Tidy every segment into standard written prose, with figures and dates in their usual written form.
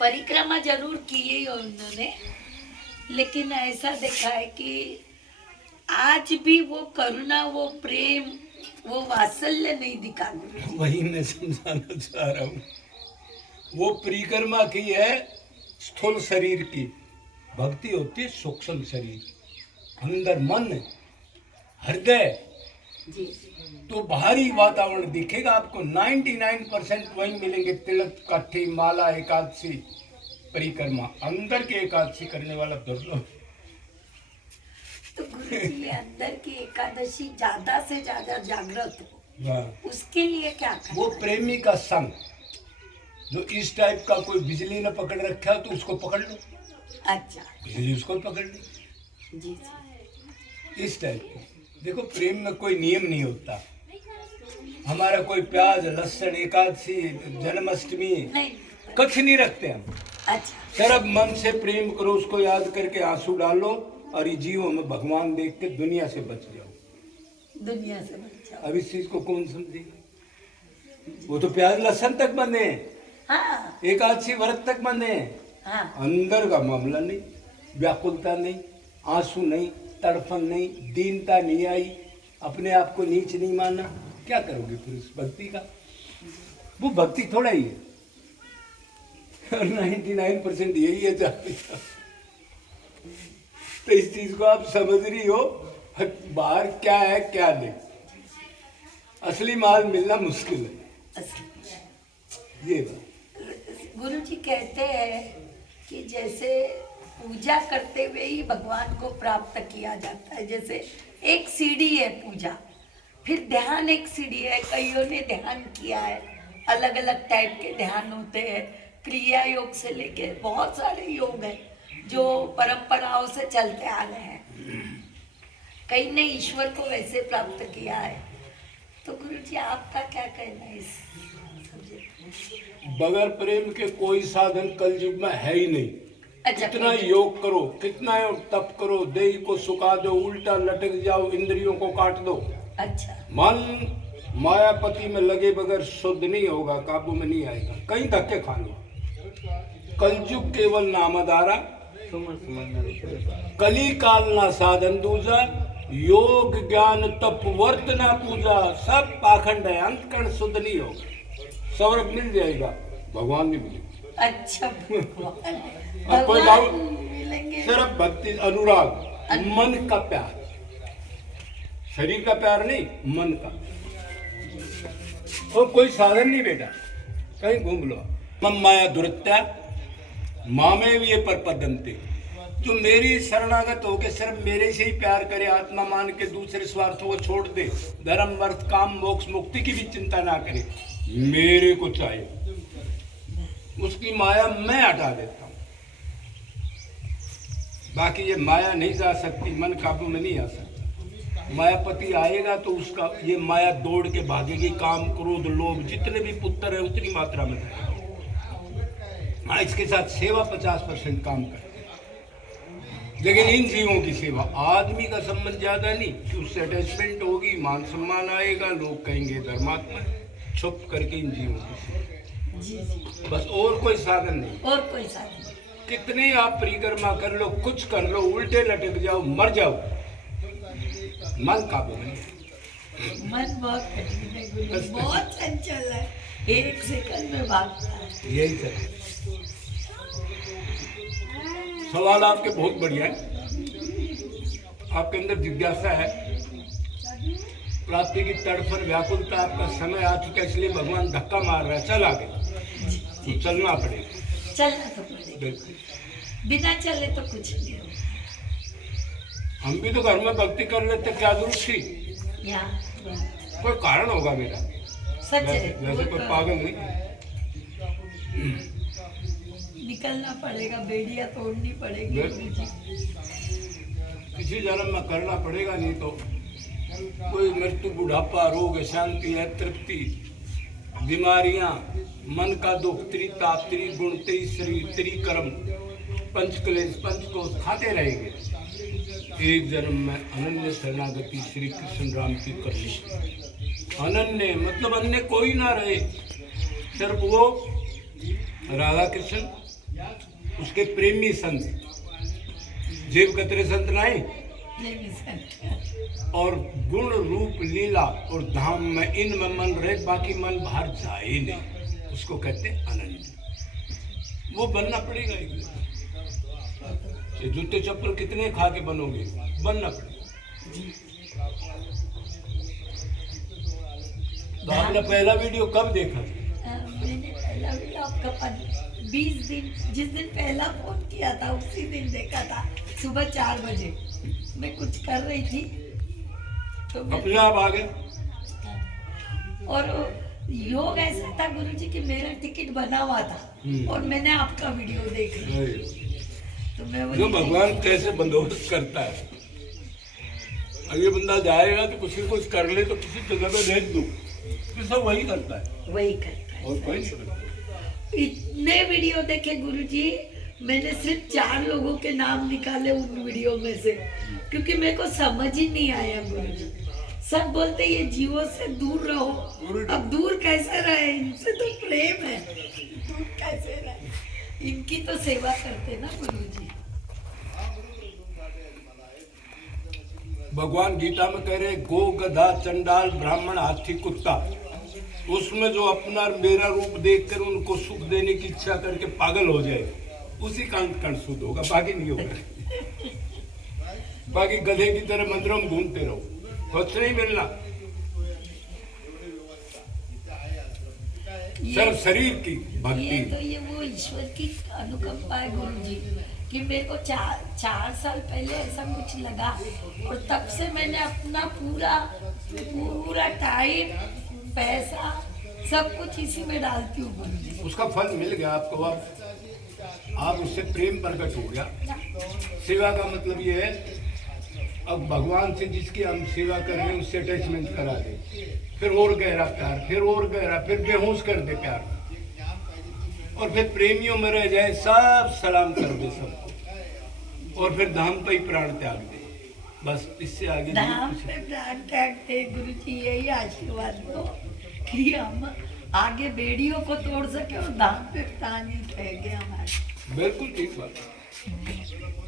परिक्रमा जरूर की है उन्होंने, लेकिन ऐसा देखा है कि आज भी वो करुणा, वो प्रेम, वो वात्सल्य नहीं दिखा गुरु। वही मैं समझाना चाह रहा हूँ। वो परिक्रमा की है स्थूल शरीर की, भक्ति होती है सूक्ष्म शरीर, अंदर मन, हृदय। जी तो बाहरी वातावरण दिखेगा आपको 99% वही मिलेंगे, तिलक, काठी, माला, एकादशी, परिक्रमा। अंदर की एकादशी करने वाला दुर्लभ। तो गुरु जी अंदर की एकादशी ज्यादा से ज्यादा जागृत हो, वाह। उसके लिए क्या करना वो है? प्रेमी का संग, जो इस टाइप का कोई बिजली न पकड़ रखा हो तो उसको पकड़ लो, अच्छा बिजली उसको पकड़ लो, जी जी इस टाइप की। देखो प्रेम में कोई नियम नहीं होता। हमारा कोई प्याज, लहसुन, एकादशी, जन्माष्टमी नहीं कुछ नहीं रखते हम। अच्छा सिर्फ मन से प्रेम करो, उसको याद करके आंसू डालो और ये जीवों में भगवान देख के दुनिया से बच जाओ। दुनिया से बच जाओ। अब इस चीज को कौन समझेगा? वो तो प्याज लहसुन तक बंधे हैं, हाँ एकादशी व्रत तक बंधे हैं, हाँ अंदर का मामला नहीं, व्याकुलता नहीं, आंसू नहीं, तड़फन नहीं, दीनता नहीं आई, अपने आप को नीच नहीं माना। क्या करोगे फिर उस भक्ति का? वो भक्ति थोड़ा ही है, और 99% यही है जाति का। तो इस चीज को आप समझ रही हो, बाहर क्या है क्या नहीं, असली माल मिलना मुश्किल है। असली। ये बात गुरु जी कहते हैं कि जैसे पूजा करते हुए ही भगवान को प्राप्त किया जाता है। जैसे एक सीढ़ी है पूजा, फिर ध्यान एक सीढ़ी है। कईयों ने ध्यान किया है, अलग अलग टाइप के ध्यान होते हैं, क्रिया योग से लेके बहुत सारे योग हैं जो परंपराओं से चलते आ रहे हैं। कई ने ईश्वर को वैसे प्राप्त किया है। तो गुरु जी आपका क्या कहना है इस सब्जेक्ट? बगैर प्रेम के कोई साधन कलयुग में है ही नहीं। अच्छा, कितना योग करो, कितना तप करो, देह को सुखा दो, उल्टा लटक जाओ, इंद्रियों को काट दो, अच्छा मन मायापति में लगे बगैर शुद्ध नहीं होगा, काबू में नहीं आएगा, कहीं धक्के खा लो। कलयुग केवल नामधारा, कली काल ना साधन दूजा, योग ज्ञान तप वर्त ना पूजा। सब पाखंड है, अंतकरण शुद्ध नहीं होगा। सौरभ मिल जाएगा, भगवान भी मिलेगा। अच्छा भगवान अब कोई भगवान डाउट? मिलेंगे। सिर्फ भक्ति, अनुराग, मन का प्यार, शरीर का प्यार नहीं, मन का। और कोई साधन नहीं बेटा, कहीं घूम लो। मम माया दुरत्या मामे भी ये परपदंते, जो मेरी शरणागत होके सिर्फ मेरे से ही प्यार करे, आत्मा मान के दूसरे स्वार्थों को छोड़ दे, धर्म अर्थ काम मोक्ष मुक्ति की भी चिंता ना करे, मेरे को चाहिए, उसकी माया मैं हटा देता हूँ। बाकी ये माया नहीं जा सकती, मन काबू में नहीं आ सकता। मायापति आएगा तो उसका ये माया दौड़ के भागेगी। काम क्रोध लोभ जितने भी पुत्र है उतनी मात्रा में रहेगा। हाँ, इसके साथ सेवा 50% काम करते हैं, लेकिन इन जीवों की सेवा, आदमी का संबंध ज्यादा नहीं कि उससे अटैचमेंट होगी, मान सम्मान आएगा, लोग कहेंगे धर्मात्मा, छुप करके इन जीवों की सेवा, जी जी बस। और कोई साधन नहीं। और कोई साधन नहीं। कितने आप परिक्रमा कर लो, कुछ कर लो, उल्टे लटक जाओ, मर जाओ, मन काबू में नहीं। मन बहुत कठिन है गुरु, बहुत चंचल है, एक सेकंड में भागता है। यही सब सवाल आपके बहुत बढ़िया है। आपके अंदर जिज्ञासा है, प्राप्ति की तड़फन व्याकुलता, आपका समय आ चुका है, इसलिए भगवान धक्का मार रहा है, चल आगे, तो चलना पड़ेगा, चलना तो पड़ेगा, बिल्कुल। बिना चले तो कुछ नहीं होगा। हम भी तो घर में भक्ति कर लेते, क्या जरूरत थी? यहाँ कोई कारण होगा मेरा, सच वैसे है, वैसे कोई पागल नहीं। निकलना पड़ेगा, बेड़ियाँ तोड़नी पड़ेगी गुरु जी। किसी जन्म में करना पड़ेगा, नहीं तो कोई मृत्यु, बुढ़ापा, रोग, शांति है, तृप्ति, बीमारियां, मन का दुख, त्रिताप, त्रिगुण, त्रिशरीर, त्रिकर्म, पंचक्लेश, पंचकोश खाते रहेंगे। एक जन्म में अनन्य शरणागति श्री कृष्ण राम की करनी। अनन्य मतलब अन्य कोई ना रहे, सिर्फ वो राधा कृष्ण उसके प्रेमी संत जीव कतरे संत नहीं, और गुण रूप लीला और धाम में इनमें मन रहे, बाकी मन बाहर जाए ही नहीं, उसको कहते आनंद। वो बनना पड़ेगा एक दिन। ये जूते चप्पल कितने खा के बनोगे, बनना पड़ेगा। तो आपने पहला वीडियो कब देखा? मैंने पहला वीडियो आपका 20 दिन, जिस दिन पहला फोन किया था उसी दिन देखा था, सुबह 4 बजे मैं कुछ कर रही थी तो अपने आप आ गए। और योग ऐसा था गुरुजी कि मेरा टिकट बना हुआ था और मैंने आपका वीडियो देख लिया, तो मैं जो भगवान कैसे बंदोबस्त करता है। अगर ये बंदा जाएगा तो कुछ न कुछ कर ले तो किसी जगह पे भेज दूं, तो सब वही करता है, वही करता है। और कोई नहीं करता। इतने वीडियो देखे गुरुजी, मैंने सिर्फ 4 लोगों के नाम निकाले उन वीडियो में से, क्योंकि मेरे को समझ ही नहीं आया गुरुजी। सब बोलते ये जीवों से दूर रहो, अब दूर कैसे रहे, इनसे तो प्रेम है, दूर कैसे रहे, इनकी तो सेवा करते ना गुरुजी। भगवान गीता में कह रहे गो गधा चंडाल ब्राह्मण हाथी कुत्ता, उसमें जो अपना मेरा रूप देखकर उनको सुख देने की इच्छा करके पागल हो जाए, उसी का अंतकण शुद्ध होगा, बाकी नहीं होगा। बाकी गधे की तरह मंदिरों में घूमते रहो, कुछ नहीं मिलना। सिर्फ शरीर की भक्ति। ये वो ईश्वर की अनुकंपा है गुरुजी, कि मेरे को 4 साल पहले ऐसा कुछ लगा और तब से मैंने अपना पूरा टाइम, पैसा, सब कुछ इसी में डालती हूँ गुरुजी। उसका फल मिल गया आपको, अब आप उससे प्रेम प्रकट हो गया। सेवा का मतलब ये है, अब भगवान से जिसकी हम सेवा कर रहे हैं उससे अटैचमेंट करा दे, फिर और गहरा प्यार, फिर और गहरा, फिर बेहोश कर दे प्यार, और फिर प्रेमियों में रह जाए, सब सलाम कर दे सबको, और फिर धाम पे ही प्राण त्याग दे। बस इससे आगे धाम पे प्राण त्याग दे गुरुजी, यही आशीर्वाद दो कि हम आगे बेड़ियों को तोड़ सके और धाम पे प्राण ही फेंके हमारे। बिल्कुल ठीक बात।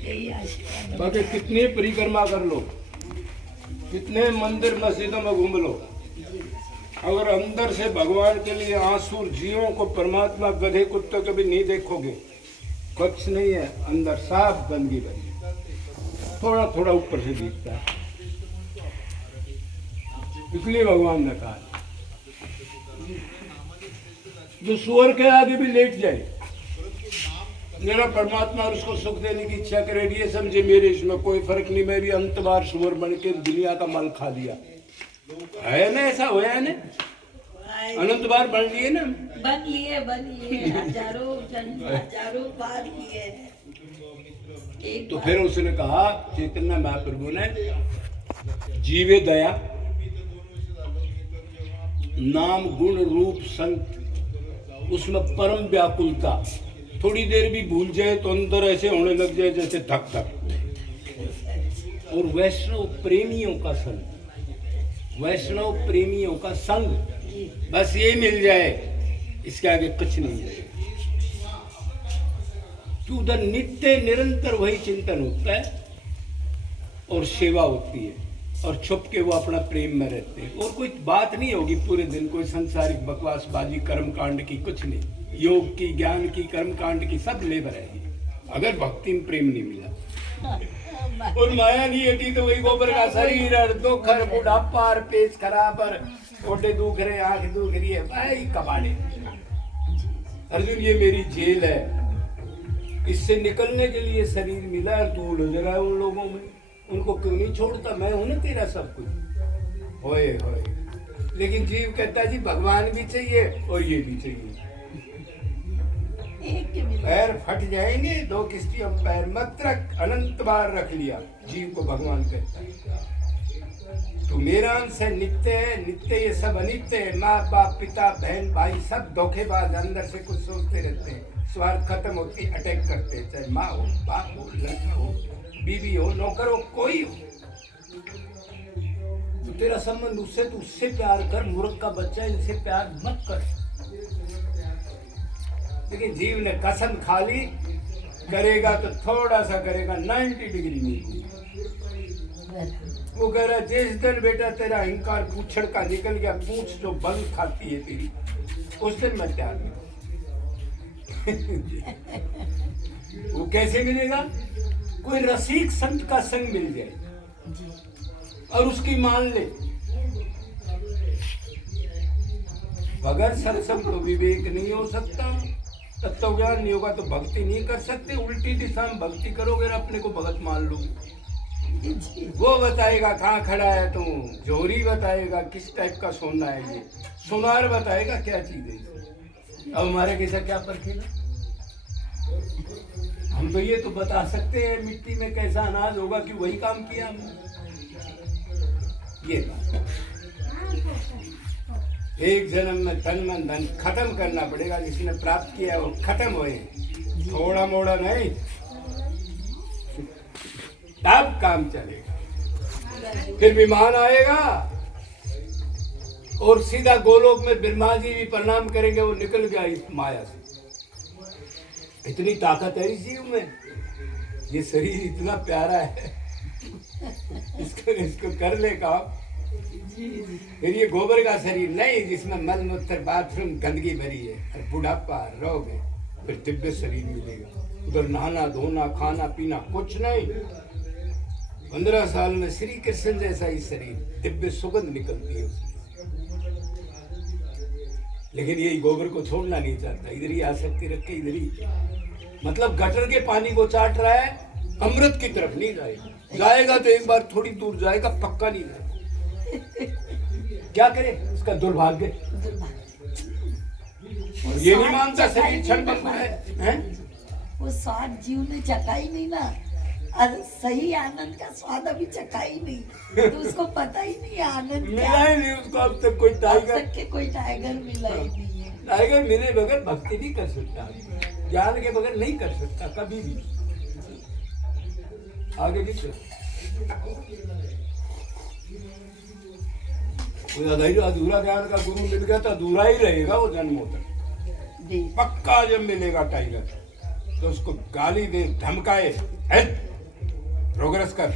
यही आशीर्वाद। बाकी कितनी परिक्रमा कर लो, कितने मंदिर मस्जिदों में घूम लो, अगर अंदर से भगवान के लिए आंसू जीवों को परमात्मा गधे कुत्ते कभी नहीं देखोगे, कुछ नहीं है अंदर, साफ गंदगी बनी, थोड़ा थोड़ा ऊपर से दिखता है। इसलिए भगवान ने कहा जो सुअर के आगे भी लेट जाए, मेरा परमात्मा और उसको सुख देने की इच्छा करे, ये समझे मेरे इसमें कोई फर्क नहीं, मैं भी अंत बार सुअर बन के दुनिया का माल खा लिया है ना, ऐसा होया है ना, अनंत बार बन लिए ना, बन लिए हजारों जन्म, हजारों बार लिए। तो फिर उसने कहा, चैतन्य महाप्रभु ने, जीवे दया नाम गुण रूप संत, उसमें परम व्याकुलता, थोड़ी देर भी भूल जाए तो अंदर ऐसे होने लग जाए जैसे धक धक। और वैष्णव प्रेमियों का संग, वैष्णव प्रेमियों का संग, बस ये मिल जाए, इसके आगे कुछ नहीं है। तो उधर नित्य निरंतर वही चिंतन होता है और सेवा होती है, और छुप के वो अपना प्रेम में रहते हैं, और कोई बात नहीं होगी पूरे दिन, कोई संसारिक बकवासबाजी कर्म कांड की कुछ नहीं, योग की, ज्ञान की, कर्म कांड की सब लेबर रहेगी, अगर भक्ति में प्रेम नहीं मिला। और माया नहीं हटी तो वही गोबर का शरीर, और दुख, और बुढ़ापा, और पेट खराब, और ओटे दुख रहे, आंख दुख रही है, भाई कबाड़े। अर्जुन ये मेरी जेल है, इससे निकलने के लिए शरीर मिला, और तू उलझ रहा है उन लोगों में, उनको क्यों नहीं छोड़ता, मैं हूं ना तेरा सब कुछ। होए होए, लेकिन जीव कहता जी भगवान भी चाहिए और ये भी चाहिए। पैर फट जाएंगे, 2 किश्तियों में पैर मत रख, अनंत बार रख लिया, जीव को भगवान कहता है। तो मेरा अंश है, नित्य है, नित्य ये सब अनित्य है। माँ बाप, पिता, बहन, भाई सब धोखेबाज, अंदर से कुछ सोचते रहते हैं, स्वार्थ खत्म होती अटैक करते हैं, चाहे माँ हो, बाप हो, लड़का हो, बीवी हो, नौकर हो, कोई हो। तो तेरा संबंध उससे, तो उससे प्यार कर, मूर्ख का बच्चा, इनसे प्यार मत कर। लेकिन जीव ने कसम खा ली, करेगा तो थोड़ा सा करेगा, 90 डिग्री नहीं। वो कह रहा जिस दिन बेटा तेरा अहंकार पूछड़ का निकल गया, पूछ जो बल खाती है तेरी, उस दिन मैं तैयार नहीं। वो कैसे मिलेगा? कोई रसिक संत का संग मिल जाए और उसकी मान ले। बगैर सत्संग तो विवेक नहीं हो सकता, तत्व ज्ञान नहीं होगा तो भक्ति नहीं कर सकते। उल्टी दिशा में भक्ति करोगे और अपने को भगत मान लो। वो बताएगा कहाँ खड़ा है तू, जोरी बताएगा किस टाइप का सोना है, ये सोनार बताएगा क्या चीज है। अब हमारे कैसा क्या परखेगा? हम तो ये तो बता सकते हैं मिट्टी में कैसा अनाज होगा कि वही काम किया हमने। ये बात एक जन्म में तन मन धन खत्म करना पड़ेगा, जिसने प्राप्त किया वो खत्म होए, थोड़ा मोड़ा नहीं, तब काम चलेगा। फिर विमान आएगा और सीधा गोलोक में ब्रह्मा जी भी प्रणाम करेंगे, वो निकल गया इस माया से। इतनी ताकत है इस जीव में, ये शरीर इतना प्यारा है, इसको कर ले काम। फिर ये गोबर का शरीर नहीं जिसमें मल मूत्र बाथरूम गंदगी भरी है, और बुढ़ापा रोग है, फिर दिव्य शरीर मिलेगा। उधर नहाना धोना खाना पीना कुछ नहीं, 15 साल में श्री कृष्ण जैसा ही शरीर, दिव्य सुगंध निकलती है उसमें। लेकिन ये गोबर को छोड़ना नहीं चाहता, इधर ही आसक्ति रख के इधर ही, मतलब गटर के पानी को चाट रहा है, अमृत की तरफ नहीं जाएगा। जाएगा तो एक बार थोड़ी दूर जाएगा, पक्का नहीं जाएगा। क्या करे उसका दुर्भाग्य। ये नहीं मानता शरीर क्षण भंगुर है। वो स्वाद जीव ने चखा ही नहीं ना, सही आनंद का स्वाद अभी चखा ही नहीं, तो उसको पता ही नहीं आनंद मिला ही नहीं उसको अब तक। कोई टाइगर मिला ही नहीं है। टाइगर मिले बगैर भक्ति नहीं कर सकता, ज्ञान के बगैर नहीं कर सकता कभी भी। आगे की अधूरा ज्ञान का गुरु मिल गया तो अधूरा ही रहेगा वो जन्मों तक। पक्का जब मिलेगा टाइगर तो उसको गाली दे, धमकाए, प्रोग्रेस कर।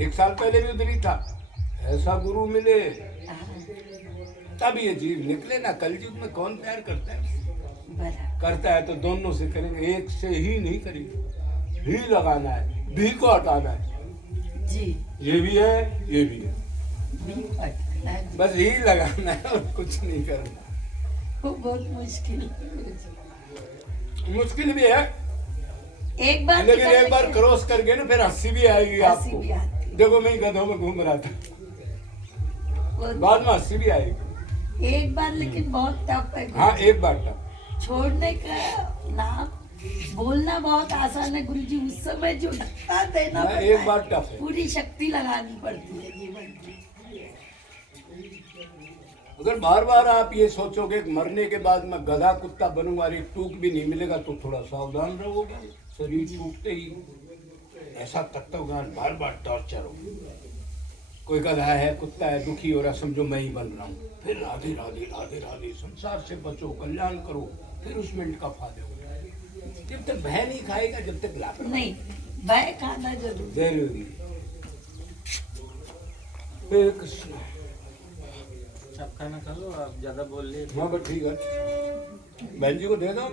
1 साल पहले भी उधर ही था, ऐसा गुरु मिले तब ये जीव निकले ना। कलयुग में कौन प्यार करता है? करता है तो दोनों से करेंगे, एक से ही नहीं करेंगे। ही लगाना है, भी को हटाना है जी। ये भी है, ये भी है, बस ही लगाना है और कुछ नहीं करना। वो बहुत मुश्किल भी है एक बार, लेकिन एक बार क्रॉस कर गए ना फिर हंसी भी आएगी आपको। देखो मैं गधों में घूम रहा था, बाद में हंसी भी आएगी एक बार, लेकिन बहुत टफ है। हाँ एक बार टफ। छोड़ने का नाम बोलना बहुत आसान है गुरुजी, उस समय जो धक्का देना पड़ता एक बार टफ है, पूरी शक्ति लगानी पड़ती है जीवन की। अगर बार बार आप ये सोचोगे कि मरने के बाद मैं गधा कुत्ता बनूंगा और एक टूक भी नहीं मिलेगा तो थोड़ा सावधान रहोगे। शरीर टूटते ही ऐसा तत्व ज्ञान बार बार टॉर्चर हो। कोई गधा है कुत्ता है दुखी हो रहा, समझो मैं ही बन रहा हूँ, फिर राधे राधे राधे राधे, संसार से बचो, कल्याण करो, फिर उस मिनट का फायदा होगा। जब तक भय नहीं खाएगा, जब तक लाभ नहीं, भय खाना जरूरी। कृष्ण आप खाना खा लो, आप ज्यादा बोल रहे। हाँ बस ठीक है, बहन जी को दे दो।